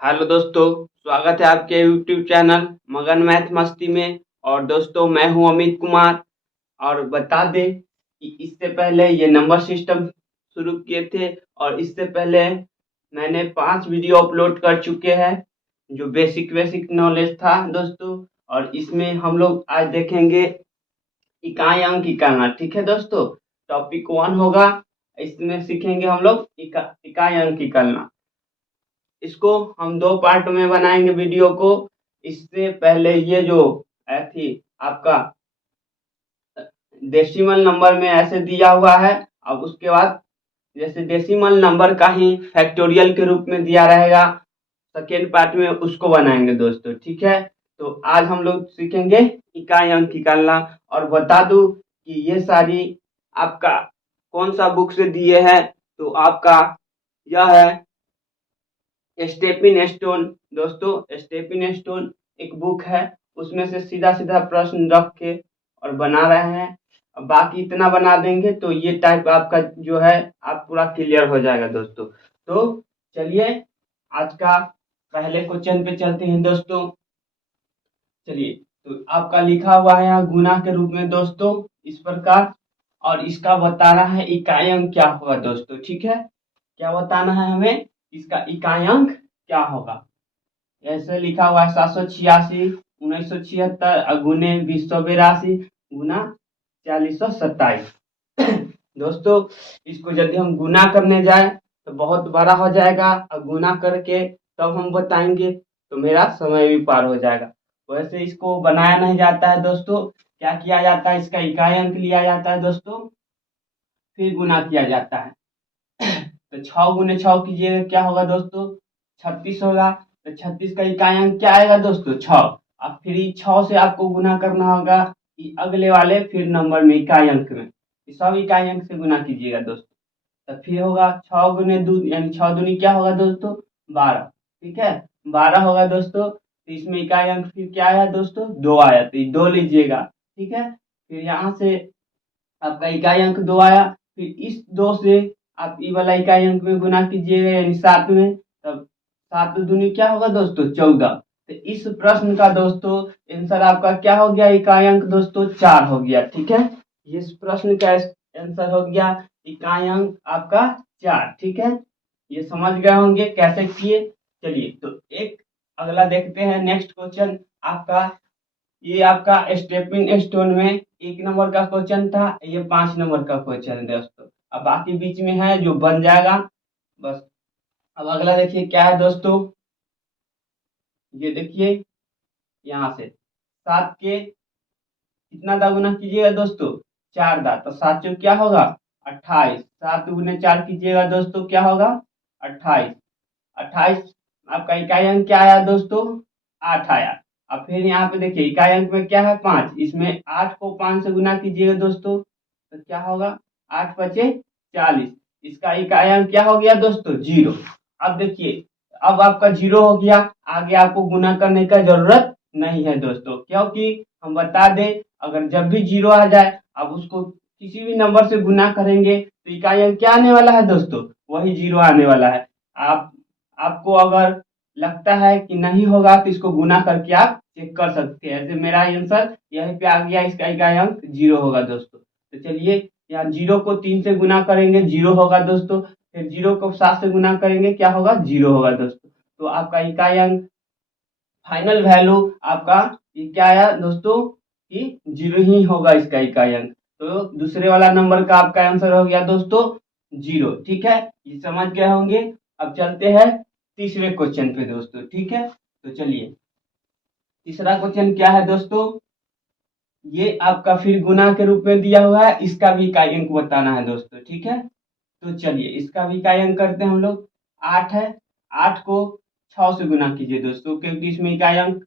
Hello दोस्तों, स्वागत है आपके यूट्यूब चैनल मगन मैथ मस्ती में। और दोस्तों, मैं हूं अमित कुमार। और बता दें कि इससे पहले ये नंबर सिस्टम शुरू किए थे और इससे पहले मैंने 5 वीडियो अपलोड कर चुके हैं जो बेसिक बेसिक नॉलेज था दोस्तों। और इसमें हम लोग आज देखेंगे इकाई अंक निकालना। ठीक है दोस्तों, टॉपिक 1 होगा। इसमें सीखेंगे हम लोग इकाई अंक निकालना। इसको हम 2 पार्ट में बनाएंगे वीडियो को। इससे पहले ये जो थी आपका डेसिमल नंबर में ऐसे दिया हुआ है। अब उसके बाद जैसे डेसिमल नंबर का ही फैक्टोरियल के रूप में दिया रहेगा, सेकेंड पार्ट में उसको बनाएंगे दोस्तों। ठीक है, तो आज हम लोग सीखेंगे इकाई अंक निकालना। और बता दूं कि ये सारी आपका कौन सा बुक से दिए हैं, तो आपका यह है स्टेपिंग स्टोन। दोस्तों, स्टेपिंग स्टोन एक बुक है, उसमें से सीधा सीधा प्रश्न रख के और बना रहे हैं। अब बाकी इतना बना देंगे तो ये टाइप आपका जो है आप पूरा क्लियर हो जाएगा दोस्तों। तो चलिए आज का पहले क्वेश्चन पे चलते हैं दोस्तों। चलिए, तो आपका लिखा हुआ है यहाँ गुना के रूप में दोस्तों इस प्रकार। और इसका बताना है इकाई अंक क्या होगा दोस्तों। ठीक है, क्या बताना है हमें, इसका इकाई अंक क्या होगा। ऐसे लिखा हुआ है 786, 1976 गुने 2082 गुना 4027। दोस्तों, इसको यदि हम गुना करने जाए तो बहुत बड़ा हो जाएगा और गुना करके तब हम बताएंगे तो मेरा समय भी पार हो जाएगा। वैसे इसको बनाया नहीं जाता है दोस्तों। क्या किया जाता है, इसका इकाई अंक लिया जाता है दोस्तों, फिर गुना किया जाता है। तो 6 गुने 6 कीजिएगा, क्या होगा दोस्तों, 36 होगा। तो 36 का इकाई अंक क्या आएगा दोस्तों, 6। अब फिर 6 से आपको गुना करना होगा अगले वाले फिर नंबर में इकाई अंक में। सब इकाई अंक से गुना कीजिएगा दोस्तों। तो फिर होगा 6 गुने 2 यानी 6 दूनी क्या होगा दोस्तों, 12। ठीक है, 12 होगा दोस्तों। तो इसमें इकाई अंक फिर क्या आया दोस्तों, 2 आया, तो ये 2 लीजिएगा। ठीक है, फिर यहाँ से आपका इकाई अंक 2 आया। फिर इस 2 से आप ई वाला इकाई अंक में गुना कीजिएगा यानी 7 में। तब 7 दूनी क्या होगा दोस्तों, 14। तो इस प्रश्न का दोस्तों आंसर आपका क्या हो गया, इकाई अंक दोस्तों 4 हो गया। ठीक है, इस प्रश्न का आंसर हो गया इकाई अंक आपका 4। ठीक है, ये समझ गए होंगे कैसे किए। चलिए, तो एक अगला देखते हैं नेक्स्ट क्वेश्चन आपका। ये आपका स्टेपिंग स्टोन में 1 नंबर का क्वेश्चन था, ये 5 नंबर का क्वेश्चन है दोस्तों। अब बाकी बीच में है जो बन जाएगा बस। अब अगला देखिए क्या है दोस्तों, ये देखिए यहाँ से 7 के कितना दा गुना कीजिएगा दोस्तों, 4 दा। तो 7 चौक क्या होगा, 28। 7 गुने 4 कीजिएगा दोस्तों, क्या होगा, 28। 28 आपका इकाई अंक क्या आया दोस्तों, 8 आया। अब फिर यहाँ पे देखिए इकाई अंक में क्या है, 5। इसमें 8 को 5 से गुना कीजिएगा दोस्तों, तो क्या होगा, 8 पचे 40। इसका इकाई अंक क्या हो गया दोस्तों, 0। अब देखिए, अब आपका 0 हो गया, आगे आपको गुना करने का जरूरत नहीं है दोस्तों, क्योंकि हम बता दें अगर जब भी 0 आ जाए अब उसको किसी भी नंबर से गुना करेंगे तो इकाई अंक क्या आने वाला है दोस्तों, वही 0 आने वाला है। आप आपको अगर लगता है कि नहीं होगा तो इसको गुना करके आप चेक कर सकते हैं। ऐसे मेरा आंसर यहीं पे आ गया, इसका इकाई अंक 0 होगा दोस्तों। तो चलिए, यहाँ 0 को 3 से गुना करेंगे 0 होगा दोस्तों। फिर 0 को 7 से गुना करेंगे क्या होगा, 0 होगा दोस्तों। तो आपका इकाई अंक फाइनल वैल्यू आपका ये क्या आया दोस्तों, कि 0 ही होगा इसका इकाई अंक। तो दूसरे वाला नंबर का आपका आंसर हो गया दोस्तों 0। ठीक है, ये समझ गए होंगे। अब चलते हैं तीसरे क्वेश्चन पे दोस्तों। ठीक है, तो चलिए तीसरा क्वेश्चन क्या है दोस्तों, ये आपका फिर गुना के रूप में दिया हुआ है, इसका भी इकाई अंक बताना है दोस्तों। ठीक है, तो चलिए इसका भी इकाई अंक करते हैं हम लोग। 8 है, 8 को 6 से गुना कीजिए दोस्तों, क्योंकि इसमें इकाई अंक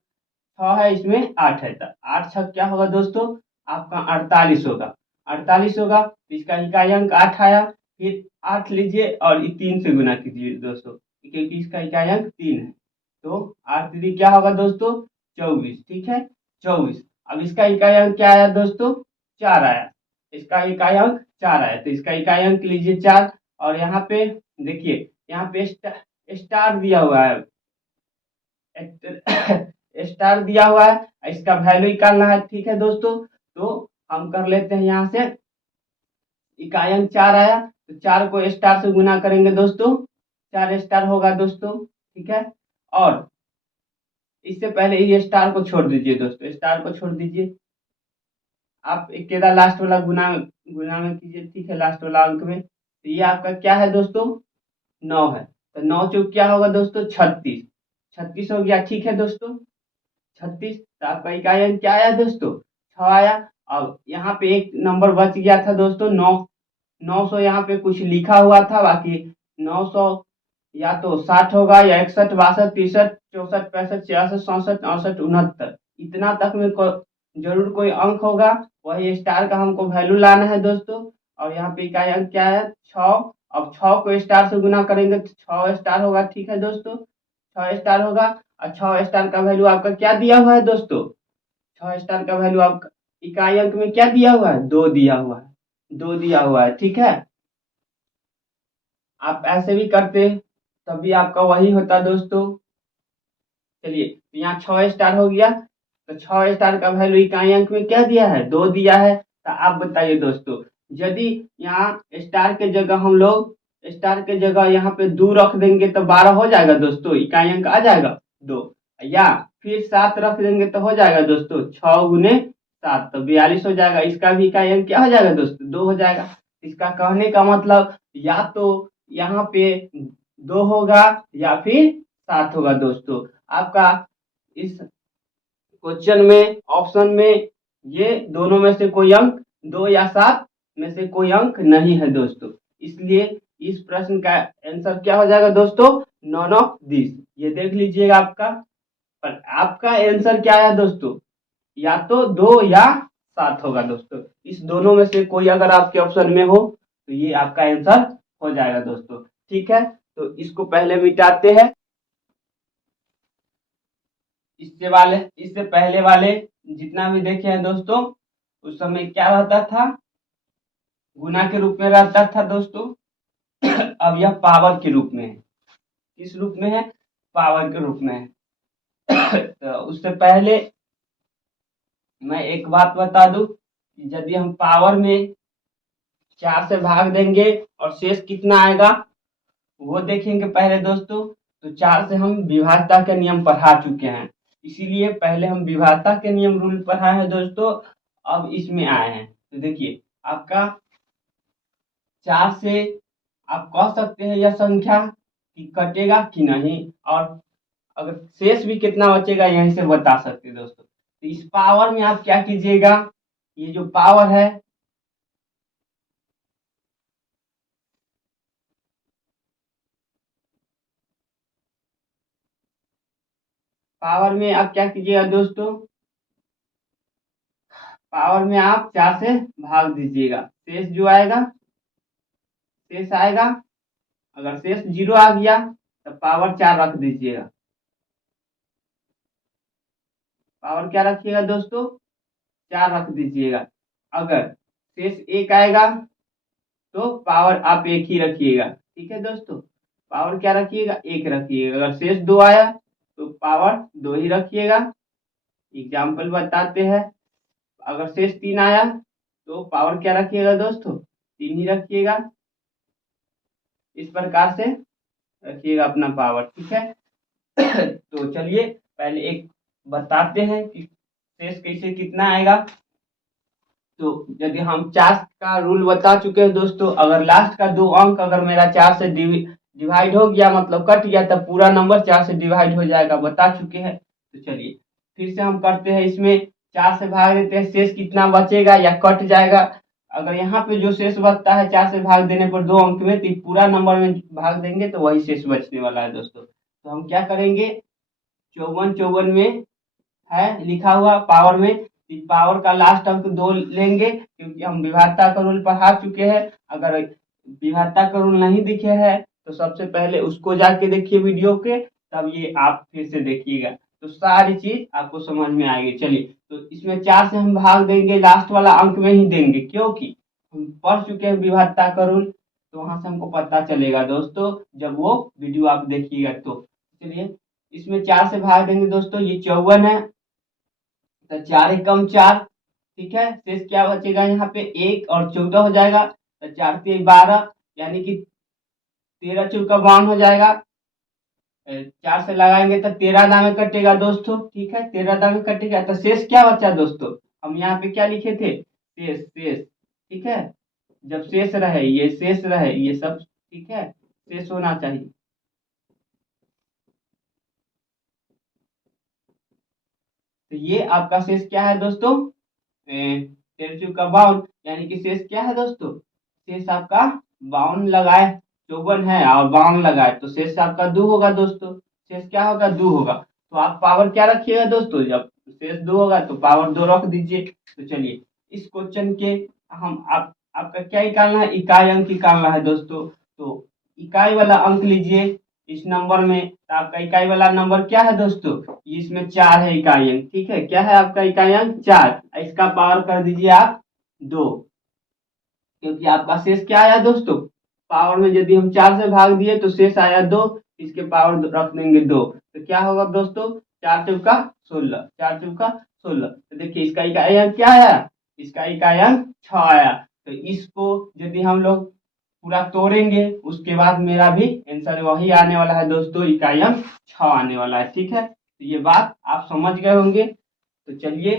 6 है, इसमें 8 है। तो 8 छक क्या होगा दोस्तों, आपका 48 होगा। 48 होगा तो इसका इकाई अंक 8 आया। फिर 8 लीजिए और 3 से गुना कीजिए दोस्तों, क्योंकि इसका इकाई अंक 3 है। तो 8 3 क्या होगा दोस्तों, 24। ठीक है, 24। अब इसका इकाई अंक क्या आया दोस्तों, 4 आया। इसका इकाई अंक 4 आया, तो इसका इकाई अंक लीजिए 4। और यहाँ पे देखिए, यहाँ पे स्टार दिया हुआ है, स्टार दिया हुआ है, इसका वैल्यू निकालना है। ठीक है दोस्तों, तो हम कर लेते हैं यहाँ से। इकाई अंक 4 आया तो 4 को स्टार से गुना करेंगे दोस्तों, 4 स्टार होगा दोस्तों। ठीक है, और इससे पहले ये स्टार को छोड़ दीजिए दोस्तों, स्टार को छोड़ दीजिए। आप केवल लास्ट वाला गुना गुना में कीजिए। ठीक है, लास्ट वाला अंक में तो ये आपका क्या है दोस्तों, 9 है। तो 9 चौक क्या होगा दोस्तों, 36। 36 हो गया। ठीक है दोस्तों, 36। तो आपका इकाई अंक क्या आया दोस्तों, 6 आया। अब यहाँ पे एक नंबर बच गया था दोस्तों, 900 यहाँ पे कुछ लिखा हुआ था, बाकी 900 या तो 60 होगा या 61, 62, 63, 64, 65, 66, 67, 68, 69, इतना तक में जरूर कोई अंक होगा। वही स्टार का हमको वैल्यू लाना है दोस्तों। और यहाँ पे इकाई अंक क्या है, 6। अब 6 को स्टार से गुना करेंगे तो 6 स्टार होगा। ठीक है दोस्तों, 6 स्टार होगा। और 6 स्टार का वैल्यू आपका क्या दिया हुआ है दोस्तों, 6 स्टार का वैल्यू आपका इकाई अंक में क्या दिया हुआ है, 2 दिया हुआ है, 2 दिया हुआ है। ठीक है, आप ऐसे भी करते तभी आपका वही होता दोस्तों। चलिए, तो यहाँ 6 स्टार हो गया। तो 6 स्टार का वैल्यू इकाई अंक में क्या दिया है, 2 दिया है। तो आप बताइए दोस्तों, यदि यहाँ स्टार के जगह हम लोग स्टार के जगह यहाँ पे 2 रख देंगे तो 12 हो जाएगा दोस्तों, इकाई अंक आ जाएगा 2। या फिर 7 रख देंगे तो हो जाएगा दोस्तों, 6 गुने 7 तो 42 हो जाएगा। इसका भी इकाई अंक क्या हो जाएगा दोस्तों, 2 हो जाएगा। इसका कहने का मतलब या तो यहाँ पे 2 होगा या फिर 7 होगा दोस्तों। आपका इस क्वेश्चन में ऑप्शन में ये दोनों में से कोई अंक 2 या 7 में से कोई अंक नहीं है दोस्तों। इसलिए इस प्रश्न का आंसर क्या हो जाएगा दोस्तों, नॉन ऑफ दिस। ये देख लीजिएगा आपका, पर आपका आंसर क्या है दोस्तों, या तो 2 या 7 होगा दोस्तों। इस दोनों में से कोई अगर आपके ऑप्शन में हो तो ये आपका आंसर हो जाएगा दोस्तों। ठीक है, तो इसको पहले मिटाते हैं। इससे पहले वाले जितना भी देखे हैं दोस्तों, उस समय क्या रहता था, गुना के रूप में रहता था दोस्तों। अब यह पावर के रूप में है। किस रूप में है, पावर के रूप में है। तो उससे पहले मैं एक बात बता दूं कि यदि हम पावर में 4 से भाग देंगे और शेष कितना आएगा वो देखेंगे पहले दोस्तों। तो 4 से हम विभाज्यता के नियम पढ़ा चुके हैं, इसीलिए पहले हम विभाज्यता के नियम रूल पढ़ाए हैं दोस्तों। अब इसमें आए हैं तो देखिए, आपका 4 से आप कह सकते हैं यह संख्या कि कटेगा कि नहीं, और अगर शेष भी कितना बचेगा यहीं से बता सकते हैं दोस्तों। तो इस पावर में आप क्या कीजिएगा, ये जो पावर है, पावर में आप क्या कीजिएगा दोस्तों, पावर में आप 4 से भाग दीजिएगा, शेष जो आएगा, शेष आएगा। अगर शेष 0 आ गया तो पावर 4 रख दीजिएगा। पावर क्या रखिएगा दोस्तों, 4 रख दीजिएगा। अगर शेष 1 आएगा तो पावर आप 1 ही रखिएगा। ठीक है दोस्तों, पावर क्या रखिएगा, 1 रखिएगा। अगर शेष 2 आया तो पावर 2 ही रखिएगा। एग्जाम्पल बताते हैं, अगर शेष 3 आया तो पावर क्या रखिएगा दोस्तों, 3 ही रखिएगा। इस प्रकार से रखिएगा अपना पावर। ठीक है। तो चलिए पहले एक बताते हैं कि शेष कैसे कितना आएगा। तो यदि हम 4 का रूल बता चुके हैं दोस्तों, अगर लास्ट का 2 अंक अगर मेरा 4 से डिवाइड हो गया, मतलब कट गया, तब पूरा नंबर 4 से डिवाइड हो जाएगा, बता चुके हैं। तो चलिए फिर से हम करते हैं, इसमें 4 से भाग देते हैं, शेष कितना बचेगा या कट जाएगा। अगर यहाँ पे जो शेष बचता है 4 से भाग देने पर 2 अंक में, तो पूरा नंबर में भाग देंगे तो वही शेष बचने वाला है दोस्तों। तो हम क्या करेंगे, 54 में है लिखा हुआ पावर में, पावर का लास्ट अंक 2 लेंगे, क्योंकि हम विभाज्यता का रूल पढ़ा चुके हैं। अगर विभाज्यता का रूल नहीं दिखे है तो सबसे पहले उसको जाके देखिए वीडियो के, तब ये आप फिर से देखिएगा तो सारी चीज आपको समझ में आएगी। चलिए, तो इसमें 4 से हम भाग देंगे, लास्ट वाला अंक में ही देंगे, क्योंकि हम पढ़ चुके हैं विभाज्यता का रूल। तो वहां से हमको पता चलेगा दोस्तों, जब वो वीडियो आप देखिएगा तो। चलिए, इसमें इसमें 4 से भाग देंगे दोस्तों, ये 54 है, तो 4 एकम 4, ठीक है। शेष क्या बचेगा यहाँ पे 1 और 14 हो जाएगा, तो 4 से 12, यानी कि 13 चौका 52 हो जाएगा। 4 से लगाएंगे तो 13 दामे कटेगा दोस्तों, ठीक है, 13 दामे कटेगा। तो शेष क्या बचा दोस्तों, हम यहाँ पे क्या लिखे थे, शेष, शेष, ठीक है। जब शेष रहे, ये शेष रहे, ये सब, ठीक है, शेष होना चाहिए। तो ये आपका शेष क्या है दोस्तों, 13 चौका 52, यानी कि शेष क्या है दोस्तों, शेष आपका 52 लगाए, 54 है और 52 लगाए, तो शेष आपका 2 होगा दोस्तों। शेष क्या होगा, 2 होगा। तो आप पावर क्या रखिएगा दोस्तों, जब शेष 2 होगा तो पावर 2 रख दीजिए। तो चलिए इस क्वेश्चन के हम आपका क्या निकालना है, इकाई अंक निकालना है दोस्तों। तो इकाई वाला अंक लीजिए इस नंबर में। तो आपका इकाई वाला नंबर क्या है दोस्तों, इसमें 4 है इकाई अंक, ठीक है। क्या है आपका इकाई अंक, 4। इसका पावर कर दीजिए आप 2, क्योंकि आपका शेष क्या आया दोस्तों, पावर में यदि हम 4 से भाग दिए तो शेष आया 2, इसके पावर रख देंगे 2, तो क्या होगा दोस्तों, 4 चौका 16, 4 चौका 16। तो देखिए इसका इकाई अंक क्या आया, इसका इकाई अंक 6 आया। तो इसको यदि हम लोग पूरा तोड़ेंगे, उसके बाद मेरा भी आंसर वही आने वाला है दोस्तों, इकाई अंक 6 आने वाला है, ठीक है। तो ये बात आप समझ गए होंगे। तो चलिए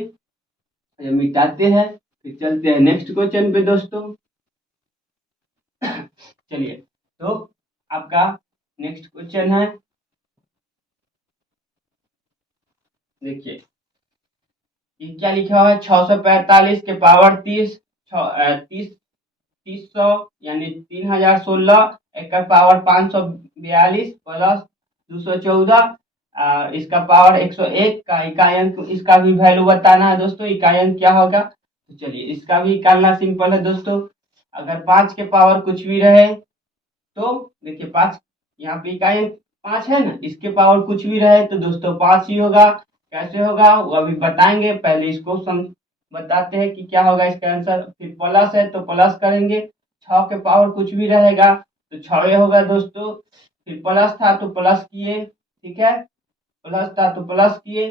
ये मिटाते हैं, फिर चलते हैं नेक्स्ट क्वेश्चन पे दोस्तों। चलिए तो आपका नेक्स्ट क्वेश्चन है, देखिए ये क्या लिखा हुआ है, 645 के पावर 30, 30 यानी 3016, एक का पावर 542 प्लस 214, इसका पावर 101 का इकाई अंक, इसका भी वैल्यू बताना है दोस्तों, इकाई अंक क्या होगा। तो चलिए इसका भी निकालना सिंपल है दोस्तों। अगर 5 के पावर कुछ भी रहे तो देखिए 5, यहाँ पे इकाई अंक 5 है ना, इसके पावर कुछ भी रहे तो दोस्तों 5 ही होगा। कैसे होगा वो अभी बताएंगे, पहले इसको बताते हैं कि क्या होगा इसका आंसर। फिर प्लस है तो प्लस करेंगे, 6 के पावर कुछ भी रहेगा तो 6 होगा दोस्तों। फिर प्लस था तो प्लस किए, ठीक है, प्लस था तो प्लस किए।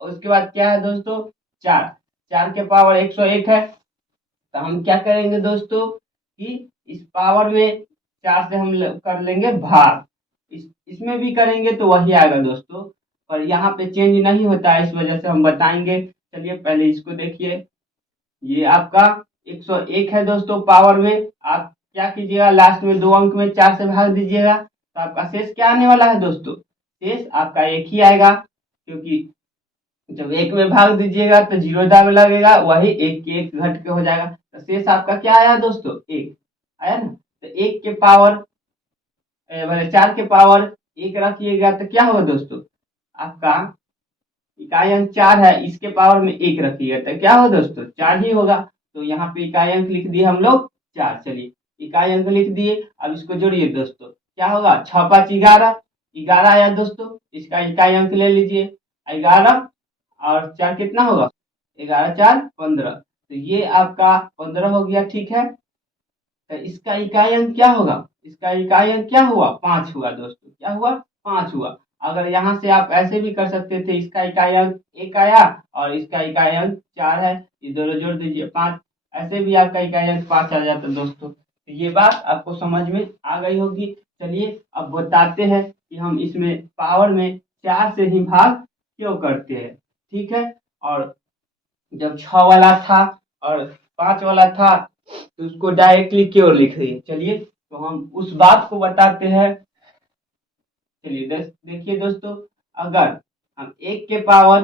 उसके बाद क्या है दोस्तों, 4, 4 के पावर 101 है, तो हम क्या करेंगे दोस्तों कि इस पावर में 4 से हम कर लेंगे भाग, इसमें भी करेंगे तो वही आएगा दोस्तों, पर यहाँ पे चेंज नहीं होता है, इस वजह से हम बताएंगे। चलिए पहले इसको देखिए, ये आपका 101 है दोस्तों पावर में। आप क्या कीजिएगा, लास्ट में 2 अंक में 4 से भाग दीजिएगा, तो आपका शेष क्या आने वाला है दोस्तों, शेष आपका 1 ही आएगा, क्योंकि जब 1 में भाग दीजिएगा तो 0 दाग लगेगा, वही 1 के 1 घट के हो जाएगा। तो शेष आपका क्या आया दोस्तों, 1 आया ना। तो 1 के पावर 4 के पावर 1 रखिएगा तो क्या होगा दोस्तों, आपका इकाई अंक 4 है, इसके पावर में 1 रखिएगा तो क्या होगा दोस्तों, 4 ही होगा। तो यहाँ पे इकाई अंक लिख दिए हम लोग 4। चलिए इकाई अंक लिख दिए, अब इसको जोड़िए दोस्तों, क्या होगा, 6 5 11, 11 आया दोस्तों, इसका इकाई अंक ले लीजिए 11, और 4 कितना होगा, 11 4 15, तो ये आपका 15 हो गया, ठीक है। तो इसका इकाई अंक क्या होगा, इसका इकाई अंक क्या हुआ, 5 हुआ दोस्तों, क्या हुआ, 5 हुआ। अगर यहाँ से आप ऐसे भी कर सकते थे, इसका इकाई अंक 1 आया और इसका इकाई अंक 4 है, ये दोनों जोड़ दीजिए 5, ऐसे भी आपका इकाई अंक 5 आ जाता दोस्तों। तो ये बात आपको समझ में आ गई होगी। चलिए अब बताते हैं कि हम इसमें पावर में 4 से ही भाग क्यों करते हैं, ठीक है। और जब 6 वाला था और 5 वाला था तो उसको डायरेक्टली क्यों लिख रही है, चलिए तो हम उस बात को बताते हैं। चलिए देखिए दोस्तों, अगर हम 1 के पावर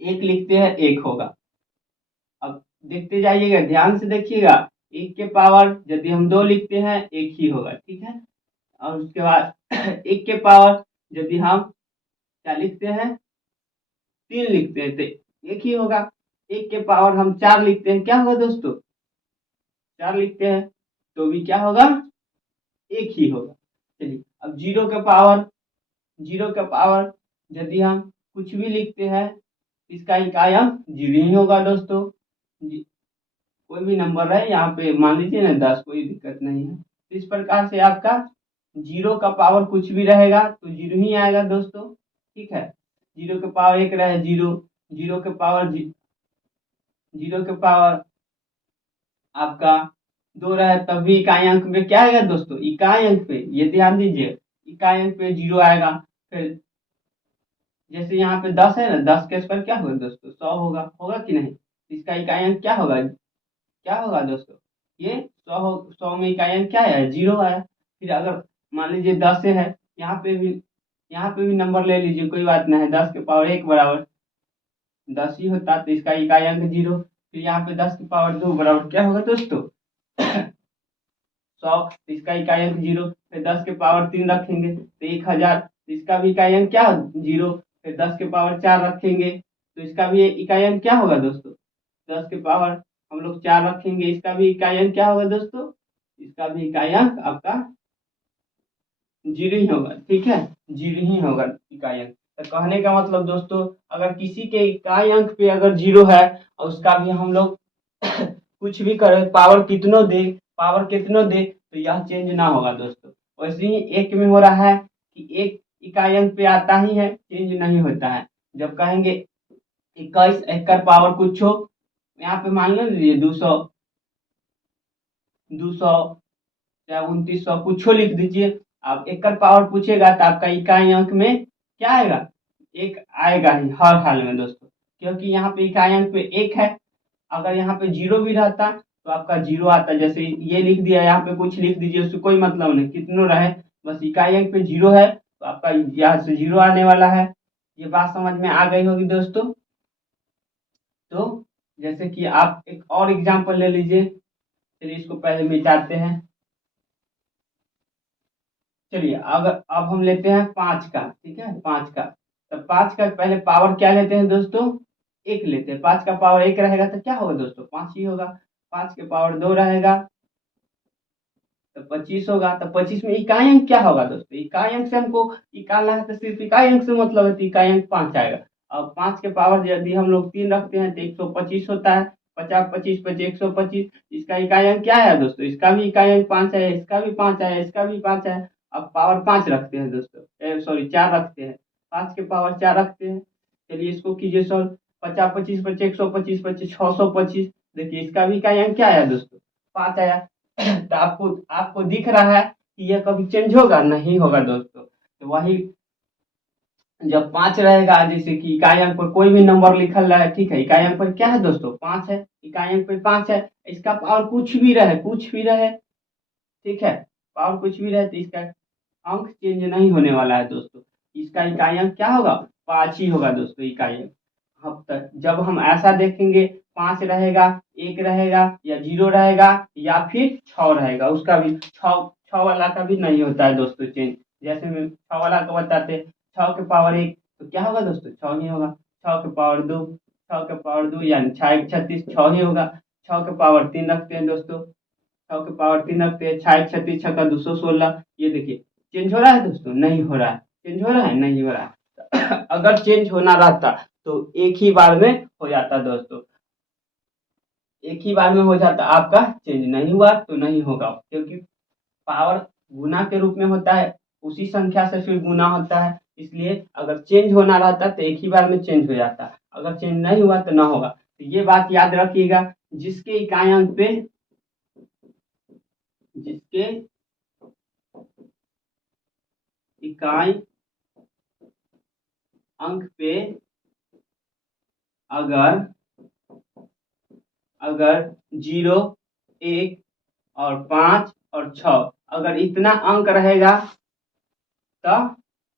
1 लिखते हैं 1 होगा। अब देखते जाइएगा, ध्यान से देखिएगा, 1 के पावर यदि हम 2 लिखते हैं 1 ही होगा, ठीक है। और उसके बाद 1 के पावर यदि हम क्या लिखते हैं, 3 लिखते हैं तो 1 ही होगा। 1 के पावर हम 4 लिखते हैं, क्या होगा दोस्तों, 4 लिखते हैं तो भी क्या होगा, 1 ही होगा। चलिए अब 0 का पावर यदि हम कुछ भी लिखते हैं, इसका इकाई अंक 0 ही होगा दोस्तों। कोई भी नंबर है यहाँ पे मान लीजिए ना 10, कोई दिक्कत नहीं है। इस प्रकार से आपका जीरो का पावर कुछ भी रहेगा तो जीरो ही आएगा दोस्तों। ठीक है, जीरो के पावर एक रहे जीरो, जीरो के पावर जीरो के पावर आपका दो रहे तब भी इकाई अंक में क्या आएगा दोस्तों, इकाई अंक पे, ये ध्यान दीजिए, इकाई अंक पे जीरो आएगा। फिर जैसे यहाँ पे 10 है ना, 10 के स्क्वायर क्या होगा दोस्तों, 100 होगा, होगा कि नहीं। इसका इकाई अंक क्या होगा, क्या होगा दोस्तों, ये 100 में इकाई अंक क्या है, जीरो है। फिर अगर मान लीजिए 10 है, यहाँ पे भी, यहाँ पे भी नंबर ले लीजिए, कोई बात नहीं है, 10 के पावर एक बराबर 10 ही होता, तो इसका इकाई अंक जीरो। फिर यहाँ पे 10 की पावर दो बराबर क्या होगा दोस्तों, 100, तो इसका इकाई अंक जीरो। फिर 10 के पावर तीन रखेंगे तो 1000, तो इसका भी इकाई अंक क्या, जीरो। फिर 10 के पावर चार रखेंगे तो इसका भी इकाई अंक क्या होगा दोस्तों, 10 के पावर हम लोग चार रखेंगे, इसका भी इकाई अंक क्या होगा दोस्तों, इसका भी इकाई अंक आपका जीरो ही होगा। ठीक है, जीरो ही होगा इकाई अंक। तो कहने का मतलब दोस्तों, अगर किसी के इकाई अंक पे अगर जीरो है और उसका भी हम लोग कुछ भी करें, पावर कितनों दे तो यह चेंज ना होगा दोस्तों। वैसे ही एक में हो रहा है कि एक इकाई अंक पे आता ही है, चेंज नहीं होता है। जब कहेंगे 21 एक का पावर कुछ हो, यहाँ पे मान लीजिए 200, 200 या 2900 कुछ लिख दीजिए। अब एक का पावर पूछेगा तो आपका इकाई अंक में क्या आएगा, एक आएगा ही हर हाल में दोस्तों, क्योंकि यहाँ पे इकाई अंक पे एक है। अगर यहाँ पे जीरो भी रहता तो आपका जीरो आता, जैसे ये लिख दिया, यहाँ पे कुछ लिख दीजिए, उससे कोई मतलब नहीं, कितनों रहे, बस इकाई अंक पे जीरो है तो आपका यहाँ से जीरो आने वाला है। ये बात समझ में आ गई होगी दोस्तों। तो जैसे कि आप एक और एग्जांपल ले लीजिए, चलिए इसको पहले मिटाते हैं। चलिए अगर अब हम लेते हैं पांच का, ठीक है, पांच का, तो पांच का पहले पावर क्या लेते हैं दोस्तों, एक लेते हैं। पांच का पावर एक रहेगा तो क्या होगा दोस्तों, पांच ही होगा। पांच के पावर दो रहेगा तो 25 होगा। तो 25 में इकाई अंक क्या होगा दोस्तों, इकाई अंक से हमको निकालना है तो सिर्फ इकाई अंक से मतलब है, तो इकाई अंक पांच आएगा। अब पांच के पावर यदि हम लोग तीन रखते हैं तो 125 होता है, 50 25 25 125। इसका इकाई अंक क्या है दोस्तों, इसका भी इकाई अंक पांच है, इसका भी पांच है, इसका भी पांच है। अब पावर पांच रखते हैं दोस्तों, सॉरी चार रखते हैं, पांच के पावर चार रखते हैं। चलिए इसको कीजिए सॉल्व, 50 25 25 125 25 625। देखिए इसका भी इकाई अंक क्या आया दोस्तों, पांच आया। तो आपको आपको दिख रहा है कि यह कभी चेंज होगा, नहीं होगा दोस्तों। तो वही जब पांच रहेगा, जैसे कि इकाई अंक पर कोई भी नंबर लिखल रहा है, ठीक है, इकाई अंक पर क्या है दोस्तों, पांच है, इकाई अंक पर पांच है। इसका पावर कुछ भी रहे, कुछ भी रहे, ठीक है, पावर कुछ भी रहे तो इसका अंक चेंज नहीं होने वाला है दोस्तों। इसका इकाई अंक क्या होगा, पांच ही होगा दोस्तों इकाई अंक। अब तक जब हम ऐसा देखेंगे, पांच रहेगा, एक रहेगा, या जीरो रहेगा, या फिर छ रहेगा, उसका भी छ वाला का भी नहीं होता है दोस्तों चेंज। जैसे मैं छ वाला का बताते, छ के पावर एक तो क्या होगा दोस्तों, छ ही होगा। छ के पावर दो, छ के पावर दो यानी 6 36 छ ही होगा। छ के पावर तीन रखते हैं दोस्तों, छ के पावर तीन रखते हैं, 6 36 छ का 216। ये देखिए चेंज हो रहा है दोस्तों, नहीं हो रहा है, चेंज हो रहा है, नहीं हो रहा है। अगर चेंज होना रहता तो एक ही बार में हो जाता दोस्तों, एक ही बार में हो जाता। आपका चेंज नहीं हुआ तो नहीं होगा, क्योंकि पावर गुना के रूप में होता है, उसी संख्या से फिर गुना होता है, इसलिए अगर चेंज होना रहता तो एक ही बार में चेंज हो जाता, अगर चेंज नहीं हुआ तो ना होगा। तो ये बात याद रखिएगा, जिसके इकाई अंक पे, जिसके इकाई अंक पे अगर अगर जीरो, एक और पांच और छ, अगर इतना अंक रहेगा, तो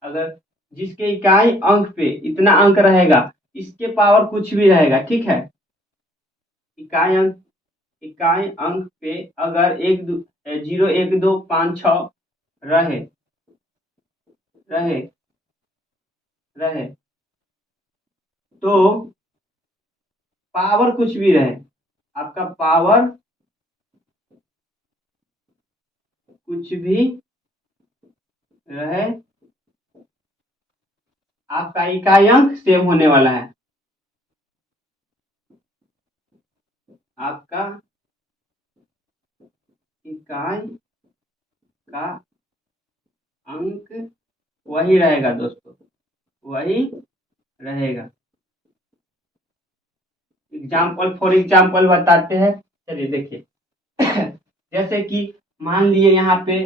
अगर जिसके इकाई अंक पे इतना अंक रहेगा, इसके पावर कुछ भी रहेगा, ठीक है, इकाई अंक पे अगर एक दो, जीरो एक दो पाँच छ रहे रहे रहे तो पावर कुछ भी रहे, आपका पावर कुछ भी रहे, आपका इकाई अंक सेम होने वाला है। आपका इकाई का अंक वही रहेगा दोस्तों, वही रहेगा। एग्जाम्पल फॉर एग्जाम्पल बताते हैं। चलिए देखिए जैसे कि मान लिए यहाँ पे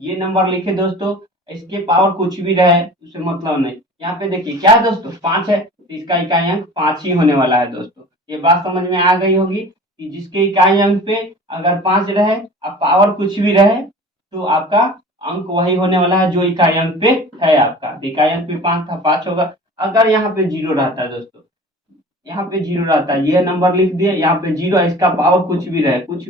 ये नंबर लिखे दोस्तों, इसके पावर कुछ भी रहे उसे मतलब नहीं। यहाँ पे देखिए क्या है दोस्तों, 5 है तो इसका इकाई अंक 5 ही होने वाला है दोस्तों। ये बात समझ में आ गई होगी कि जिसके इकाई अंक पे अगर 5 रहे और पावर कुछ भी रहे तो आपका अंक वही होने वाला है जो इकाई अंक पे है आपका। इकाई अंक पे 5 था, 5 होगा। अगर यहाँ पे 0 रहता है दोस्तों, यहाँ पे 0 रहता है, ये नंबर लिख दिए, यहाँ पे 0 है, इसका पावर कुछ भी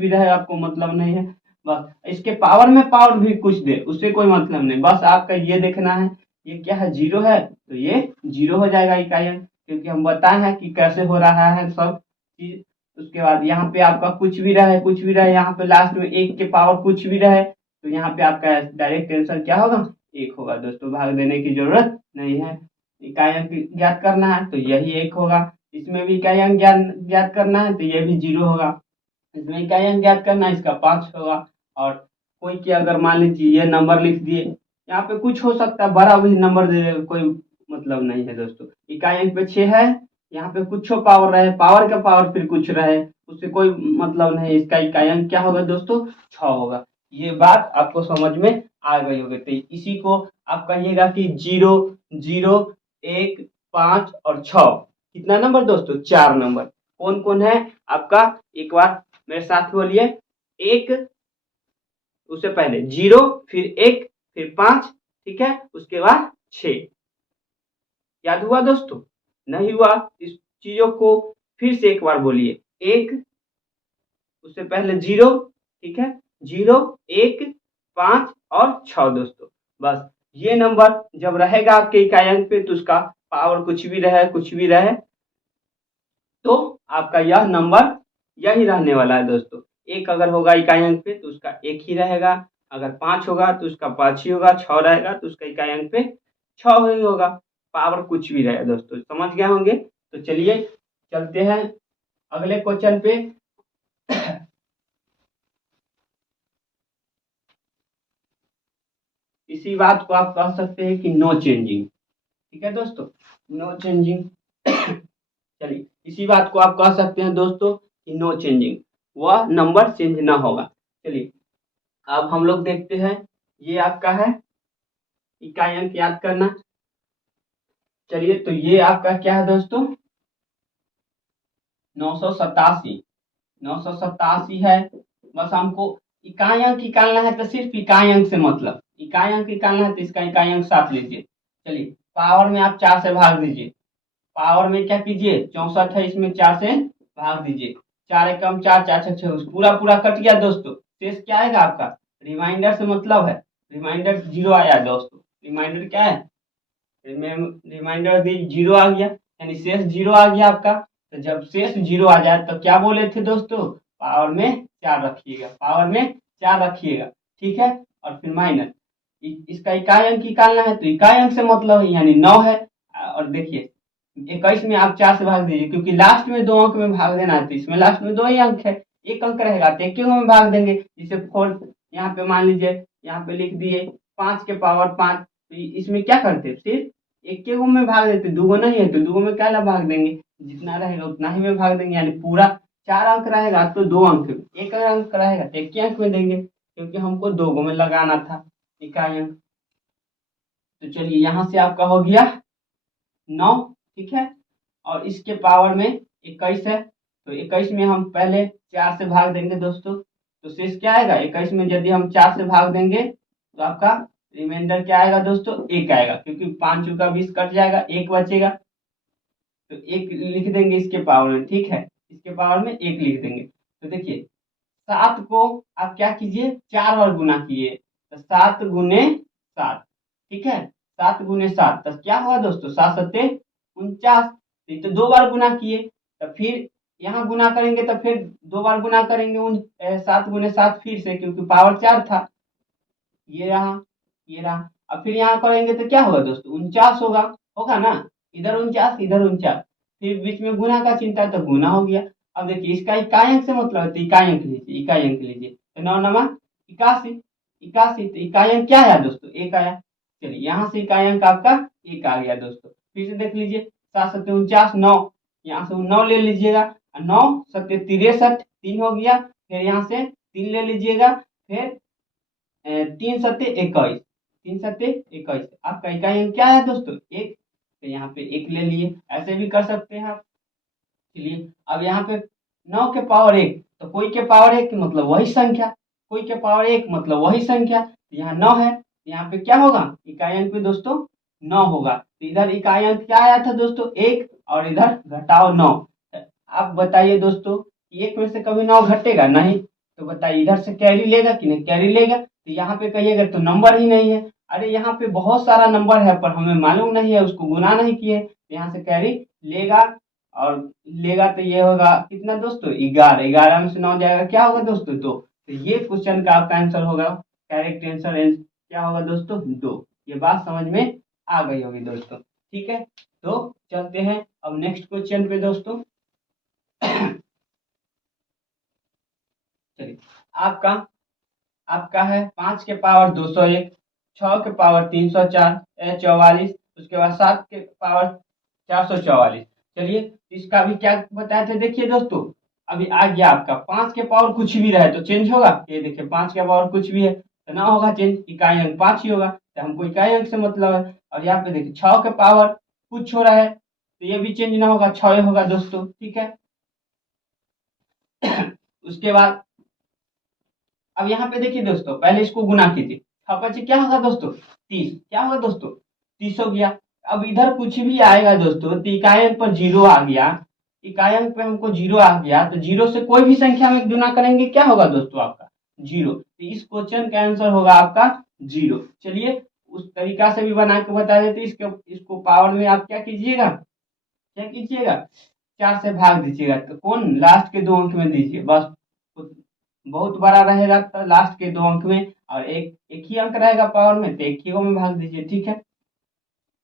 रहे आपको मतलब नहीं है। बस इसके पावर में पावर भी कुछ दे उससे कोई मतलब नहीं, बस आपका ये देखना है ये क्या है, 0 है तो ये 0 हो जाएगा इकाई अंक, क्योंकि हम बताए हैं कि कैसे हो रहा है सब चीज। उसके बाद यहाँ पे आपका कुछ भी रहे, यहाँ पे लास्ट में 1 के पावर कुछ भी रहे तो यहाँ पे आपका डायरेक्ट आंसर क्या होगा, 1 होगा दोस्तों। भाग देने की जरूरत नहीं है। इकाई अंक ज्ञात करना है तो यही 1 होगा। इसमें भी इकाई अंक ज्ञात करना है तो ये भी 0 होगा। इसमें इकाई अंक ज्ञात करना है, इसका 5 होगा। और कोई की अगर मान लीजिए ये नंबर लिख दिए, यहाँ पे कुछ हो सकता है, बड़ा भी नंबर दे देगा, कोई मतलब नहीं है दोस्तों। इकाई अंक पे 6 है, यहाँ पे कुछ पावर रहे, पावर का पावर फिर कुछ रहे उससे कोई मतलब नहीं, इसका इकाई अंक क्या होगा दोस्तों, 6 होगा। ये बात आपको समझ में आ गई होगी। तो इसी को आप कहिएगा कि 0, 0, 1, 5 और 6 कितना नंबर दोस्तों, 4 नंबर। कौन कौन है आपका, एक बार मेरे साथ बोलिए। एक, उससे पहले 0, फिर 1, फिर 5, ठीक है, उसके बाद 6। याद हुआ दोस्तों, नहीं हुआ इस चीजों को फिर से एक बार बोलिए। 1, उससे पहले 0, ठीक है, 0, 1, 5 और 6 दोस्तों। बस ये नंबर जब रहेगा आपके इकाई अंक पे तो उसका पावर कुछ भी रहे तो आपका यह नंबर यही रहने वाला है दोस्तों। 1 अगर होगा इकाई अंक पे तो उसका 1 ही रहेगा, अगर 5 होगा तो उसका 5 ही होगा, 6 रहेगा तो उसका इकाई अंक पे 6 ही होगा। पावर कुछ भी रहे दोस्तों, समझ गए होंगे। तो चलिए चलते हैं अगले क्वेश्चन पे। इसी बात को आप कह सकते हैं कि नो चेंजिंग, ठीक है दोस्तों, नो चेंजिंग। चलिए इसी बात को आप कह सकते हैं दोस्तों कि नो चेंजिंग, वह नंबर चेंज ना होगा। चलिए अब हम लोग देखते हैं, ये आपका है इकाई अंक याद करना। चलिए तो ये आपका क्या है दोस्तों, 987, 987 है। बस हमको इकाई अंक निकालना है तो सिर्फ इकाई अंक से मतलब, इकाई अंक निकालना है तो इसका इकाई अंक 7 लीजिए। चलिए पावर में आप 4 से भाग दीजिए, पावर में क्या कीजिए, 64 है, इसमें 4 से भाग दीजिए। 4 एकम 4, 4 छः 6, पूरा पूरा कट गया दोस्तों। शेष क्या आएगा आपका, रिमाइंडर से मतलब है, रिमाइंडर 0 आया दोस्तों। रिमाइंडर क्या है, रिमाइंडर 0 आ गया, यानी शेष 0 आ गया आपका। तो जब शेष 0 आ जाए तो क्या बोले थे दोस्तों, पावर में 4 रखिएगा, पावर में 4 रखिएगा, ठीक है। और फिर माइनस, इसका इकाई अंक निकालना है तो इकाई अंक से मतलब है यानी 9 है। और देखिए 21 में आप 4 से भाग दीजिए, क्योंकि लास्ट में 2 अंक में भाग देना है तो इसमें लास्ट में 2 ही अंक है, एक अंक रहेगा तो एक में भाग देंगे। जिसे 4 यहाँ पे मान लीजिए, यहाँ पे लिख दिए 5 के पावर 5, तो इसमें क्या करते, सिर्फ एक के में भाग देते, दूगो नहीं है तो दूगो में क्या भाग देंगे, जितना रहेगा उतना ही में भाग देंगे। यानी पूरा 4 अंक रहेगा तो 2 अंक में, एक अंक रहेगा तो एक ही अंक में देंगे, क्योंकि हमको 2 में लगाना था इकाई अंक। तो चलिए यहाँ से आपका हो गया 9, ठीक है। और इसके पावर में 21 है, तो 21 में हम पहले 4 से भाग देंगे दोस्तों, तो शेष क्या आएगा, 21 में यदि हम 4 से भाग देंगे तो आपका रिमाइंडर क्या आएगा दोस्तों, 1 आएगा, क्योंकि 5 चौका 20 कट जाएगा, 1 बचेगा तो 1 लिख देंगे इसके पावर में, ठीक है, इसके पावर में 1 लिख देंगे। तो देखिए 7 को आप क्या कीजिए, 4 बार गुना किए, तो 7 गुने 7, ठीक है, 7 गुने 7 तो क्या हुआ दोस्तों, 7 सत्ते 49। तो 2 बार गुना किए, तो फिर यहाँ गुना करेंगे तो फिर 2 बार गुना करेंगे 7 गुने 7 फिर से, क्योंकि पावर 4 था, ये रहा, ये रहा। अब फिर यहाँ करेंगे तो क्या होगा दोस्तों, 49 होगा, होगा ना, इधर 49 इधर 49, फिर बीच में गुना का चिंता है तो गुना हो गया। अब देखिए इसका इकाई अंक से मतलब है तो इकाई अंक लीजिए, इकाई अंक लीजिए, तो 9 नमा 81, 81, तो इकाई अंक क्या आया दोस्तों? 1 आया। चलिए यहाँ से इकाई अंक आपका 1 आ गया दोस्तों। फिर से देख लीजिए, 7 7 49, 9, यहाँ से 9 ले लीजिएगा, 9 7 63, 3 हो गया। फिर यहाँ से 3 ले लीजिएगा, फिर 3 सत्ते 21, 3 सत्ते 21, आपका इकाई अंक क्या है दोस्तों? 1। तो यहाँ पे 1 ले लिए, ऐसे भी कर सकते हैं आप। चलिए अब यहाँ पे 9 के पावर 1, तो कोई के पावर 1 मतलब वही संख्या, कोई के पावर 1 मतलब वही संख्या। तो यहाँ 9 है, तो यहाँ पे क्या होगा? इकाई अंक पे दोस्तों 9 होगा। तो इधर इकाई अंक क्या आया था दोस्तों? 1, और इधर घटाओ 9। आप बताइए दोस्तों, 1 में से कभी 9 घटेगा? नहीं। तो बताइए इधर से कैरी लेगा कि नहीं? कैरी लेगा। तो यहाँ पे कहिएगा तो नंबर ही नहीं है। अरे यहाँ पे बहुत सारा नंबर है, पर हमें मालूम नहीं है, उसको गुना नहीं किए। तो यहाँ से कैरी लेगा, और लेगा तो ये होगा कितना दोस्तों? 11। 11 में से 9 जाएगा, क्या होगा दोस्तों? 2। तो ये क्वेश्चन का आपका आंसर होगा, करेक्ट आंसर क्या होगा दोस्तों? 2। ये बात समझ में आ गई होगी दोस्तों, ठीक है। तो चलते हैं अब नेक्स्ट क्वेश्चन पे दोस्तों। चलिए आपका आपका है 5 के पावर 201, 6 के पावर 304, 44, उसके बाद 7 के पावर 444। चलिए इसका भी क्या बताए थे, देखिए दोस्तों। अभी आ गया आपका 5 के पावर कुछ भी रहे तो चेंज होगा। ये देखिए 5 के पावर कुछ भी है तो ना होगा चेंज, इकाई अंक 5 ही होगा, तो हमको इकाई अंक से मतलब है। और यहाँ पे देखिए 6 के पावर कुछ हो रहा है, तो ये भी चेंज ना होगा, 6 होगा दोस्तों, ठीक है। उसके बाद अब यहाँ पे देखिए दोस्तों, पहले इसको गुना कीजिए, 6 क्या होगा दोस्तों? 30। क्या होगा दोस्तों? 30 हो गया। अब इधर कुछ भी आएगा दोस्तों, तो इकाई अंक पर 0 आ गया, इकाई अंक पे हमको 0 आ गया, तो 0 से कोई भी संख्या में गुना करेंगे, क्या होगा दोस्तों? आपका 0। तो इस क्वेश्चन का आंसर होगा आपका 0। चलिए उस तरीका से भी बना के बता देते। इसको पावर में आप क्या कीजिएगा, क्या कीजिएगा? 4 से भाग दीजिएगा, तो कौन लास्ट के 2 अंक में दीजिए बस। बहुत बड़ा रहेगा तो लास्ट के 2 अंक में, और एक एक ही अंक रहेगा पावर में, तो एक ही में भाग दीजिए, ठीक है।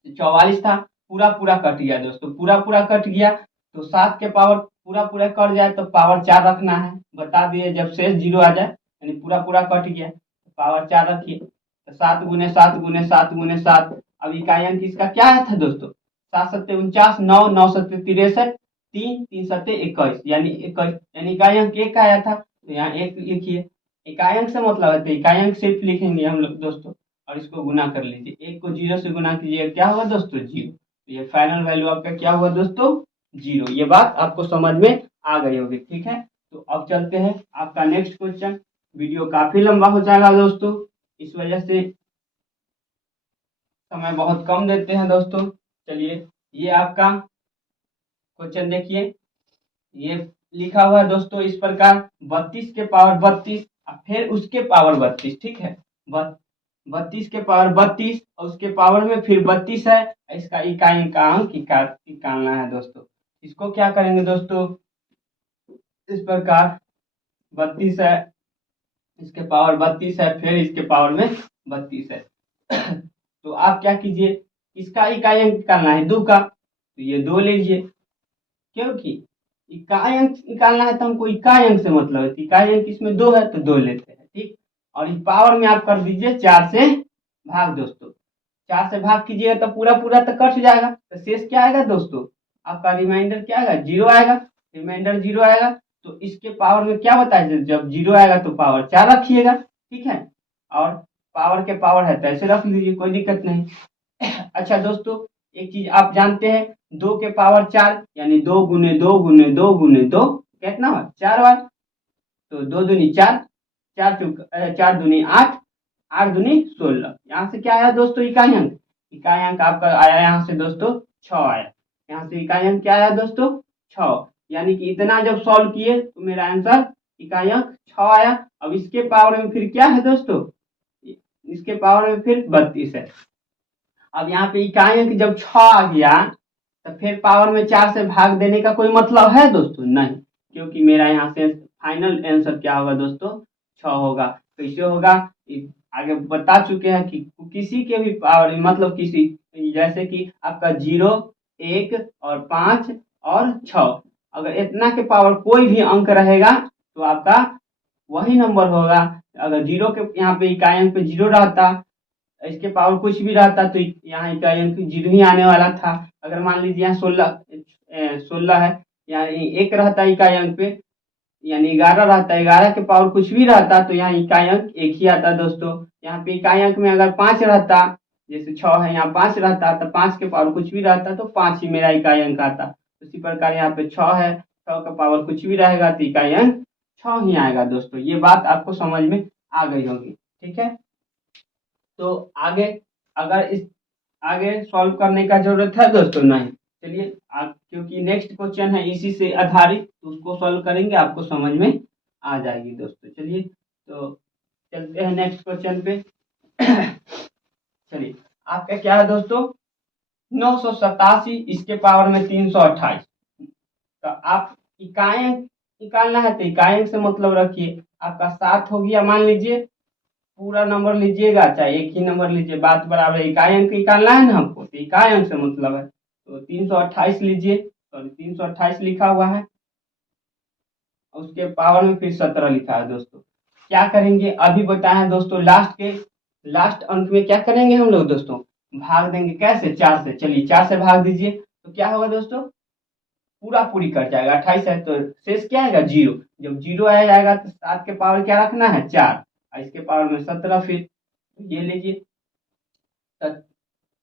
44 था, पूरा पूरा कट गया दोस्तों, पूरा पूरा कट गया। तो 7 के पावर पूरा पूरा कट जाए तो पावर 4 रखना है, बता दिए। जब शेष 0 आ जाए यानी पूरा पूरा कट गया तो पावर 4 रखिए। तो 7 गुने 7 गुने 7 गुने 7। अब इकाई अंक इसका क्या आया था दोस्तों? 7 सत्ते 49, 9 9 सत्ते 63, 3 3 सत्ते 21, यानी 21, यानी इकाई अंक 1 आया था, तो यहाँ 1 लिखिए। इकाई अंक से मतलब है तो इकाई अंक सिर्फ लिखेंगे हम लोग दोस्तों, और इसको गुना कर लीजिए। 1 को 0 से गुना कीजिए, क्या होगा दोस्तों? 0। तो ये फाइनल वैल्यू आपका क्या हुआ दोस्तों? 0। ये बात आपको समझ में आ गई होगी, ठीक है। तो अब चलते हैं आपका नेक्स्ट क्वेश्चन। वीडियो काफी लंबा हो जाएगा दोस्तों, इस वजह से समय बहुत कम देते हैं दोस्तों। चलिए ये आपका क्वेश्चन देखिए, ये लिखा हुआ है दोस्तों इस प्रकार, 32 के पावर 32, फिर उसके पावर 32, ठीक है। 32 के पावर 32 और उसके पावर में फिर 32 है, इसका इकाई का अंक निकालना है दोस्तों। इसको क्या करेंगे दोस्तों, इस प्रकार 32 है, इसके पावर 32 है, फिर इसके पावर में 32 है। तो आप क्या कीजिए, इसका इकाई अंक निकालना है 2 का, तो ये 2 लीजिए, क्योंकि इकाई अंक निकालना है तो हमको इकाई अंक से मतलब है, तो इकाई अंक इसमें 2 है तो 2 लेते हैं, ठीक। और इस पावर में आप कर दीजिए 4 से भाग दोस्तों। 4 से भाग कीजिएगा तो पूरा पूरा तो कट जाएगा, तो शेष क्या आएगा दोस्तों? आपका रिमाइंडर क्या आएगा? 0 आएगा। रिमाइंडर 0 आएगा, तो इसके पावर में क्या बताया, जब 0 आएगा तो पावर 4 रखिएगा, ठीक है। और पावर के पावर है तो ऐसे रख लीजिए, कोई दिक्कत नहीं। अच्छा दोस्तों, एक चीज आप जानते हैं, 2 के पावर 4 यानी 2 गुने 2 गुने 2 गुने 2 कितना हुआ? 4 बार। तो 2 दूनी 4, 4 दूनी 8, 8 दूनी 16। यहाँ से क्या आया दोस्तों? इकाई अंक। इकाई अंक आपका आया यहाँ से दोस्तों 6 आया। यहाँ से इकाई अंक क्या आया दोस्तों? 6। यानी कि इतना जब सॉल्व किए तो मेरा आंसर इकाई अंक 6 आया। अब इसके पावर में फिर क्या है दोस्तों? इसके पावर में फिर 32 है। अब यहाँ पे इकाई अंक जब 6 आ गया तो फिर पावर में 4 से भाग देने का कोई मतलब है दोस्तों? नहीं, क्योंकि मेरा यहाँ से फाइनल आंसर क्या होगा दोस्तों? 6 होगा। कैसे होगा? आगे बता चुके हैं कि किसी के भी पावर मतलब किसी, जैसे कि आपका 0 1 और 5 और 6, अगर इतना के पावर कोई भी अंक रहेगा तो आपका वही नंबर होगा। अगर जीरो के यहाँ पे इकाई अंक पे जीरो रहता, इसके पावर कुछ भी रहता, तो यहाँ इकाई अंक जीरो ही आने वाला था। अगर मान लीजिए यहाँ 16 है, यहाँ एक रहता इकाई अंक पे, यानी 11 रहता, 11 के पावर कुछ भी रहता तो यहाँ इकाई अंक एक ही आता दोस्तों। यहाँ पे इकाई अंक में अगर 5 रहता, जैसे 6 है, यहाँ 5 रहता तो 5 के पावर कुछ भी रहता तो 5 ही मेरा इकाई अंक आता। उसी प्रकार यहाँ पे 6 है, 6 का पावर कुछ भी रहेगा तो इकाई अंक 6 ही आएगा दोस्तों। ये बात आपको समझ में आ गई होगी, ठीक है। तो आगे, अगर इस आगे सॉल्व करने का जरूरत है दोस्तों? नहीं। चलिए क्योंकि नेक्स्ट क्वेश्चन है इसी से आधारित, तो उसको सॉल्व करेंगे, आपको समझ में आ जाएगी दोस्तों। चलिए तो चलते हैं नेक्स्ट क्वेश्चन पे। चलिए, आपका क्या है दोस्तों? 987 इसके पावर में 328। तो आप इकाई अंक निकालना है तो इकाई अंक से मतलब रखिए। आपका 7 हो गया, मान लीजिए पूरा नंबर लीजिएगा चाहे एक ही नंबर लीजिए, बात बराबर है। इकाई अंक निकालना है ना हमको, तो इकाई अंक से मतलब है, तो 328 लीजिए। सॉरी, 328 लिखा हुआ है, उसके पावर में फिर 17 लिखा है दोस्तों। क्या करेंगे अभी बताएं दोस्तों? लास्ट अंक में क्या करेंगे हम लोग दोस्तों? भाग देंगे। कैसे? 4 से। चलिए 4 से भाग दीजिए, तो क्या होगा दोस्तों? पूरा पूरी कट जाएगा। 28 है तो शेष क्या आएगा? जीरो। जब जीरो आ जाएगा तो 7 के पावर क्या रखना है? 4, और इसके पावर में 17। फिर ये लीजिए,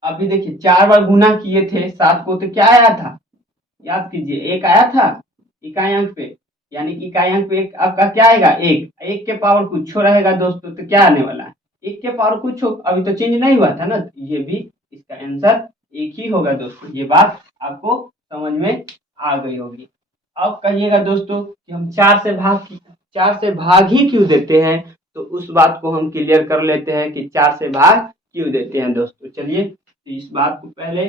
अभी देखिए 4 बार गुना किए थे 7 को, तो क्या आया था? याद कीजिए, एक आया था इकाई अंक पे, यानी कि इकाई अंक पे आपका क्या आएगा? एक। एक के पावर कुछ रहेगा दोस्तों, तो क्या आने वाला है? एक के पावर कुछ, अभी तो चेंज नहीं हुआ था ना, ये भी इसका आंसर एक ही होगा दोस्तों। ये बात आपको समझ में आ गई होगी। अब कहिएगा दोस्तों कि हम 4 से भाग ही क्यों देते हैं? तो उस बात को हम क्लियर कर लेते हैं कि 4 से भाग क्यों देते हैं दोस्तों। चलिए, तो इस बात को पहले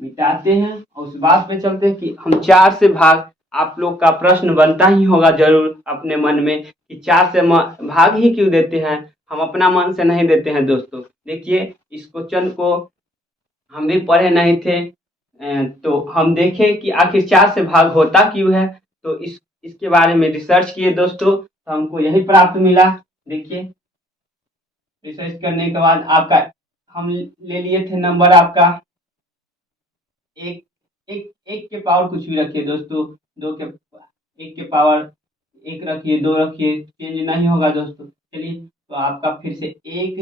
मिटाते हैं और उस बात पे चलते हैं कि हम 4 से भाग, आप लोग का प्रश्न बनता ही होगा जरूर अपने मन में कि 4 से भाग ही क्यों देते हैं? हम अपना मन से नहीं देते हैं दोस्तों। देखिए, इस क्वेश्चन को हम भी पढ़े नहीं थे, तो हम देखें कि आखिर 4 से भाग होता क्यों है। तो इसके बारे में रिसर्च किए दोस्तों, तो हमको यही प्राप्त मिला। देखिए, रिसर्च करने के बाद आपका हम ले लिए थे नंबर आपका एक एक के पावर कुछ भी रखिए दोस्तों, दो के एक के पावर एक रखिए, दो रखिए, चेंज नहीं होगा दोस्तों। चलिए, तो आपका फिर से 1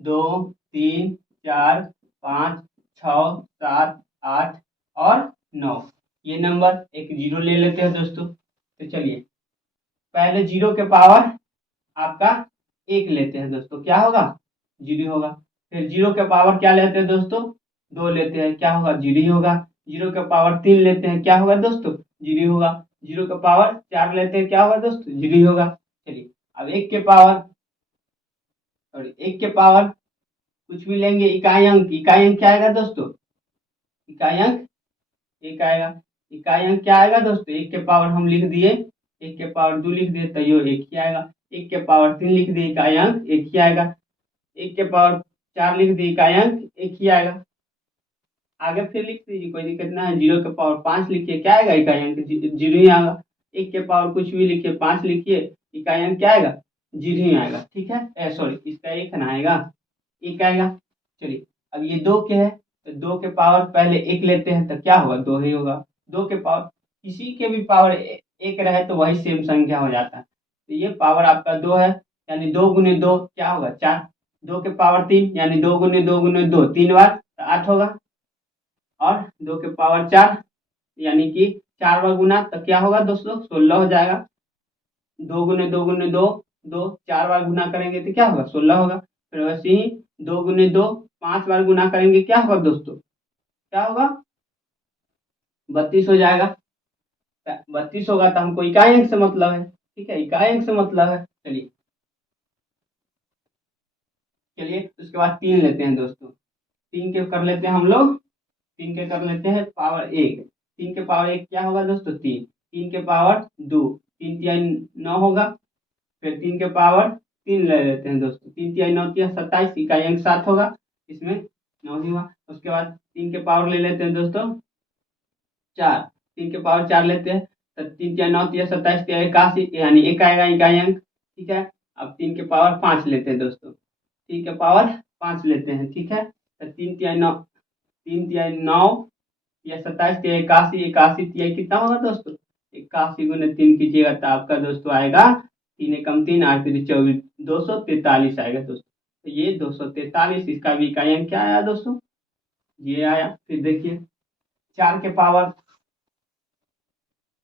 2 3 4 5 6 7 8 और 9, ये नंबर एक जीरो ले लेते हैं दोस्तों। तो चलिए, पहले जीरो के पावर आपका एक लेते हैं दोस्तों, क्या होगा? जीरो होगा। फिर जीरो के पावर क्या लेते हैं दोस्तों? 2 लेते हैं, क्या होगा? जीरो ही होगा। जीरो के पावर 3 लेते हैं, क्या होगा दोस्तों? जीरो होगा। जीरो के पावर 4 लेते हैं, क्या होगा दोस्तों? जीरो ही होगा। चलिए, अब एक के पावर कुछ भी लेंगे, इकाई अंक क्या आएगा दोस्तों? इकाई अंक एक आएगा। इकाई अंक क्या आएगा दोस्तों? एक के पावर हम लिख दिए, एक के पावर 2 लिख दिए तो ये एक ही आएगा। एक के पावर 3 लिख दिए, इकाई अंक एक ही आएगा। एक के पावर 4 लिख दिए, इकाई अंक एक ही आएगा। आगे फिर लिख दीजिए, कोई दिक्कत ना है। जीरो के पावर 5 लिखिए, क्या आएगा? इकाई अंक जीरो ही आएगा। एक के पावर कुछ भी लिखिए, 5 लिखिए, इकाई अंक क्या आएगा? जीरो ही आएगा। ठीक है, सॉरी, इसका एक ना आएगा, एक आएगा। चलिए, अब ये 2 के है, तो 2 के पावर पहले एक लेते हैं तो क्या होगा? 2 ही होगा। 2 के पावर किसी के भी पावर एक रहे तो वही सेम संख्या हो जाता है। तो ये पावर आपका 2 है, यानी 2 गुने 2 क्या होगा? 4। 2 के पावर 3, यानी 2 गुने 2 गुने 2 3 बार तो 8 होगा। और 2 के पावर 4, यानी कि 4 बार गुना तो क्या होगा दोस्तों? 16 हो जाएगा। 2 गुने 2 गुने 2 2, 4 बार गुना करेंगे तो क्या होगा? 16 होगा। फिर वैसे ही 2 गुने 2 5 बार गुना करेंगे, क्या होगा दोस्तों? क्या होगा? 32 हो जाएगा। 32 होगा तो हमको इकाई अंक से मतलब है। ठीक है, इकाई अंक से मतलब है। चलिए चलिए, उसके बाद 3 लेते हैं दोस्तों। 3 के कर लेते हैं हम लोग, 3 के कर लेते हैं पावर 1। 3 के पावर 1 क्या होगा दोस्तों? 3। 3 के पावर 2, 3 तिहाई 9 होगा। फिर 3 के पावर 3 ले लेते हैं दोस्तों, 3 तिहाई 9 तिहाई 27, इकाई अंक 7 होगा, इसमें 9 ही हुआ। उसके बाद 3 के पावर ले लेते हैं दोस्तों 4। 3 के पावर 4 लेते हैं, तो 3 तिया 9 तिया 27 तिया 81, यानी एक आएगा इकाई अंक। ठीक है, अब 3 के पावर 5 लेते हैं दोस्तों, 3 के पावर 5 लेते हैं। ठीक है, तो 3 तिया 9, 3 तिया 9 या 27 तिया 81, 81 तिया कितना होगा दोस्तों, 81 गुने 3 कीजिएगा तो आपका दोस्तों आएगा 3 एकम 3 8 3 24, 243 आएगा दोस्तों। तो ये 243, इसका भी इकाई अंक क्या आया दोस्तों, ये आया। फिर देखिए 4 के पावर,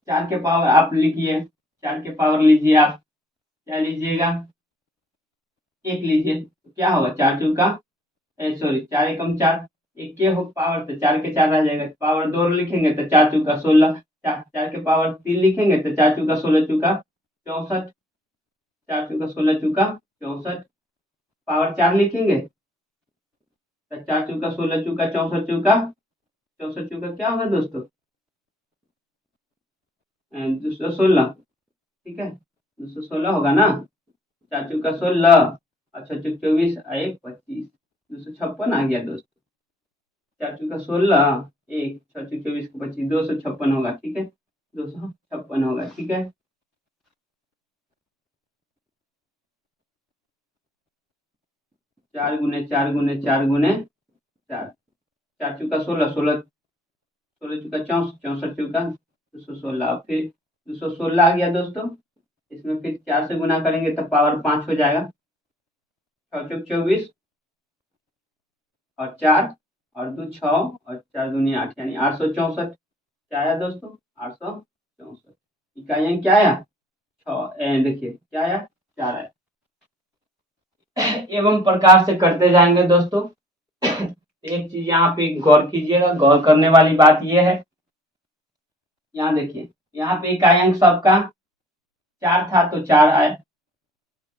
4 के पावर आप लिखिए, 4 के पावर लीजिए आप, क्या लीजिएगा, 1 लीजिए, तो क्या होगा 4 चौका, सॉरी 4 एकम 4, एक के हो पावर तो 4 के 4 रह जाएगा, पावर 2 लिखेंगे तो 4 चौका 16, 4 के पावर 3 लिखेंगे तो 4 चौका 16 चौका 64, 4 चौका 16 चौका 64, पावर 4 लिखेंगे तो 4 चौका 16 चौका 64 चौका 64 चौका क्या होगा दोस्तों, 216। ठीक है, 216 होगा ना, 4 चौका 16 और 6 चौक 24 एक 25, 256 आ गया दोस्तों। 4 चौका 16 एक 6 चौक 24 को 25, 256 होगा। ठीक है, 256 होगा। ठीक है, 4 गुने 4 गुने 4 गुने 4, 4 चौका 16 16, 16 चौका 64, 64 चौका 216, फिर 216 आ गया दोस्तों। इसमें फिर 4 से गुना करेंगे तो पावर 5 हो जाएगा, 6 चौक 24 और 4 और 2 6 और 4 दूनी 8, यानी 864। क्या आया दोस्तों, 864। इकाई अंक क्या आया, 6, देखिए क्या आया, 4 आया। एवं प्रकार से करते जाएंगे दोस्तों। एक चीज यहाँ पे गौर कीजिएगा, गौर करने वाली बात यह है, यहाँ देखिए, यहाँ पे इकाई अंक सबका 4 था तो 4 आया,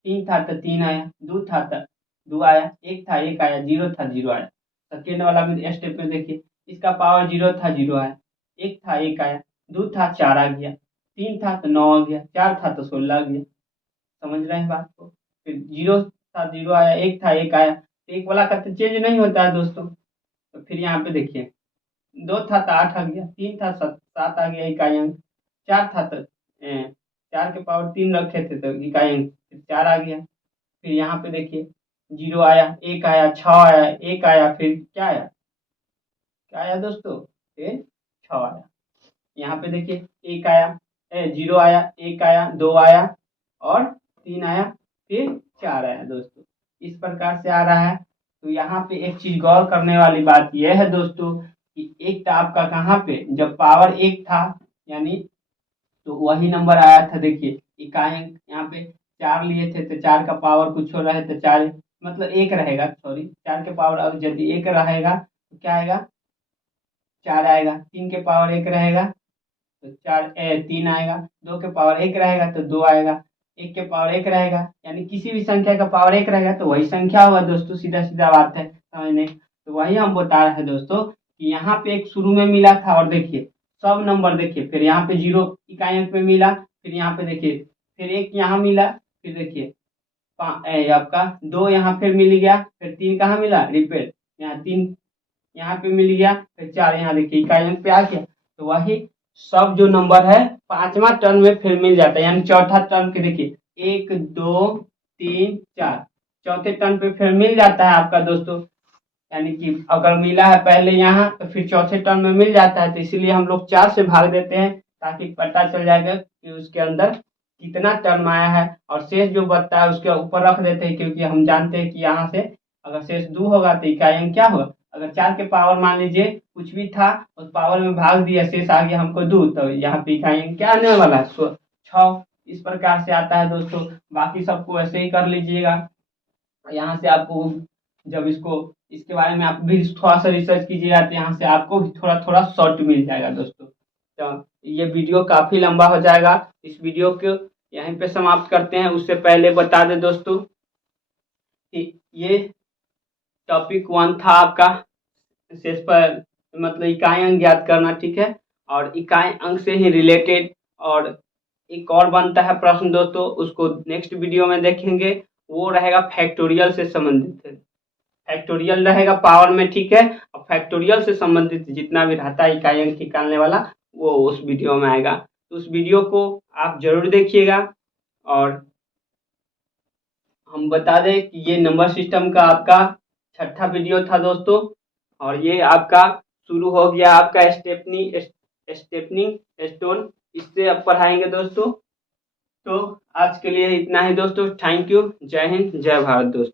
3 था तो 3 आया, 2 था तो 2 आया, 1 था 1 आया, 0 था 0 आया। सेकेंड वाला भी स्टेप में देखिए, इसका पावर 0 था 0 आया, 1 था 1 आया, 2 था 4 आ गया, 3 था तो 9 आ गया, 4 था तो 16 आ गया। समझ रहे हैं बात को, फिर 0 था 0 आया, 1 था 1 आया, एक वाला का तो चेंज नहीं होता है दोस्तों। तो फिर यहाँ पे देखिए, 2 था तो 8 आ गया, 3 था 7 आ गया इकाई अंक, 4 था तो 4 के पावर 3 रखे थे तो इकाई अंक 4 आ गया। फिर यहाँ पे देखिए 0 आया, 1 आया, 6 आया, 1 आया, फिर क्या आया, क्या आया दोस्तों, फिर 6 आया। यहाँ पे देखिए 1 आया, 0 आया, 1 आया, 2 आया और 3 आया, फिर 4 आया दोस्तों। इस प्रकार से आ रहा है। तो यहाँ पे एक चीज गौर करने वाली बात यह है दोस्तों कि एक था आपका कहाँ पे, जब पावर 1 था, यानी तो वही नंबर आया था। देखिए इकाई अंक यहाँ पे 4 लिए थे तो 4 का पावर कुछ हो रहा है तो 4 मतलब 1 रहेगा, सॉरी 4 के पावर अब यदि 1 रहेगा तो क्या आएगा, 4 आएगा, 3 के पावर 1 रहेगा तो 3 आएगा, 2 के पावर 1 रहेगा तो 2 आएगा, 1 के पावर 1 रहेगा, यानी किसी भी संख्या का पावर 1 रहेगा तो वही संख्या होगा दोस्तों, सीधा सीधा बात है समझने। तो वही हम बता रहे हैं दोस्तों कि यहाँ पे एक शुरू में मिला था, और देखिए सब नंबर देखिए, फिर यहाँ पे 0 इकाई अंक में मिला, फिर यहाँ पे देखिए फिर 1 यहाँ मिला, फिर देखिए आपका 2 यहाँ फिर मिल गया, फिर 3 कहाँ मिला, रिपीट यहाँ 3 यहाँ पे मिल गया, फिर 4 यहाँ देखिए इकाई अंक पे आ गया। तो वही सब जो नंबर है 5वां टर्म में फिर मिल जाता है, यानी चौथा टर्म के देखिए 1 2 3 4, चौथे टर्म पे फिर मिल जाता है आपका दोस्तों, यानी कि अगर मिला है पहले यहाँ तो फिर चौथे टर्म में मिल जाता है। तो इसीलिए हम लोग 4 से भाग देते हैं ताकि पता चल जाएगा कि उसके अंदर कितना टर्म आया है, और शेष जो बचता है उसके ऊपर रख देते हैं, क्योंकि हम जानते हैं कि यहाँ से अगर शेष 2 होगा तो इकाई अंक क्या होगा, अगर 4 के पावर मान लीजिए कुछ भी था उस पावर में भाग दिया, शेष आ गया हमको 2, तो यहाँ पे इकाई अंक क्या आने वाला है, 6। इस प्रकार से आता है दोस्तों। बाकी सबको ऐसे ही कर लीजिएगा। यहाँ से आपको जब इसके बारे में आप भी थोड़ा सा रिसर्च कीजिएगा तो यहाँ से आपको भी थोड़ा थोड़ा शॉर्ट मिल जाएगा दोस्तों। तो ये वीडियो काफी लंबा हो जाएगा, इस वीडियो को यहीं पे समाप्त करते हैं। उससे पहले बता दें दोस्तों कि ये टॉपिक 1 था आपका, शेष पर मतलब इकाई अंक ज्ञात करना, ठीक है। और इकाई अंक से ही रिलेटेड और एक और बनता है प्रश्न दोस्तों, उसको नेक्स्ट वीडियो में देखेंगे, वो रहेगा फैक्टोरियल से संबंधित, फैक्टोरियल रहेगा पावर में, ठीक है। और फैक्टोरियल से संबंधित जितना भी रहता है इकाई अंक निकालने वाला वो उस वीडियो में आएगा। तो उस वीडियो को आप जरूर देखिएगा। और हम बता दें कि ये नंबर सिस्टम का आपका 6ठा वीडियो था दोस्तों, और ये आपका शुरू हो गया आपका स्टेपनिंग स्टोन, इससे अब पढ़ाएंगे दोस्तों। तो आज के लिए इतना ही दोस्तों, थैंक यू, जय हिंद, जय भारत दोस्तों।